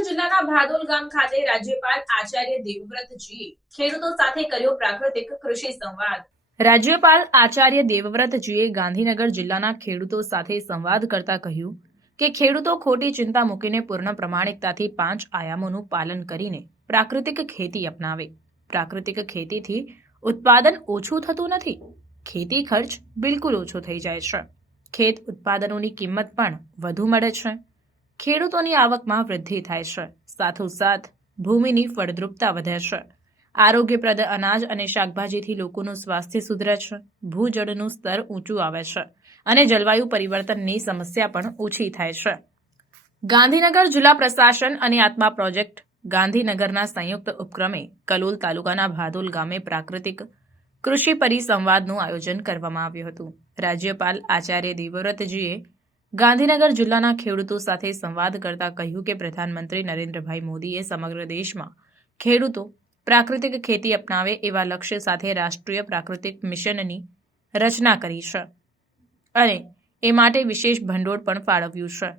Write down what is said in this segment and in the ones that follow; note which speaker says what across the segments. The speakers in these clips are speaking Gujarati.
Speaker 1: ભાદોલ ગામ ખાતે રાજ્યપાલ આચાર્ય દેવવ્રતજીએ ખેડૂતો સાથે કર્યો પ્રાકૃતિક કૃષિ સંવાદ. રાજ્યપાલ આચાર્ય દેવવ્રતજીએ ગાંધીનગર જિલ્લાના ખેડૂતો સાથે સંવાદ કરતા કહ્યું કે ખેડૂતો ખોટી ચિંતા મૂકીને પૂર્ણ પ્રમાણિકતાથી પાંચ આયામોનું પાલન કરીને પ્રાકૃતિક ખેતી અપનાવે. પ્રાકૃતિક ખેતીથી ઉત્પાદન ઓછું થતું નથી. ખેતી ખર્ચ બિલકુલ ઓછો થઈ જાય છે. ખેત ઉત્પાદનોની કિંમત પણ વધુ મળે છે. ખેડૂતોની આવકમાં વૃદ્ધિ થાય છે. સાથોસાથ, ભૂમિની ફળદ્રુપતા વધે છે. આરોગ્યપ્રદ અનાજ અને શાકભાજીથી લોકોનું સ્વાસ્થ્ય સુધરે છે. ભૂજળનું સ્તર ઊંચું આવે છે અને જલવાયુ પરિવર્તનની સમસ્યા પણ ઓછી થાય છે. ગાંધીનગર જિલ્લા પ્રશાસન અને આત્મા પ્રોજેક્ટ ગાંધીનગરના સંયુક્ત ઉપક્રમે કલોલ તાલુકાના ભાદોલ ગામે પ્રાકૃતિક કૃષિ પરિસંવાદનું આયોજન કરવામાં આવ્યું હતું. રાજ્યપાલ આચાર્ય દેવવ્રતજીએ ગાંધીનગર જિલ્લાના ખેડૂતો સાથે સંવાદ કરતા કહ્યું કે પ્રધાનમંત્રી નરેન્દ્રભાઈ મોદીએ સમગ્ર દેશમાં ખેડૂતો પ્રાકૃતિક ખેતી અપનાવે એવા લક્ષ્ય સાથે રાષ્ટ્રીય પ્રાકૃતિક મિશનની રચના કરી છે અને એ માટે વિશેષ ભંડોળ પણ ફાળવ્યું છે.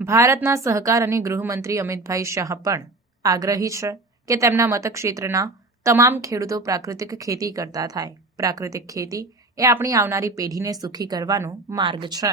Speaker 1: ભારતના સહકાર અને ગૃહમંત્રી અમિતભાઈ શાહ પણ આગ્રહી છે કે તેમના મતક્ષેત્રના તમામ ખેડૂતો પ્રાકૃતિક ખેતી કરતા થાય. પ્રાકૃતિક ખેતી એ આપણી આવનારી પેઢીને સુખી કરવાનો માર્ગ છે.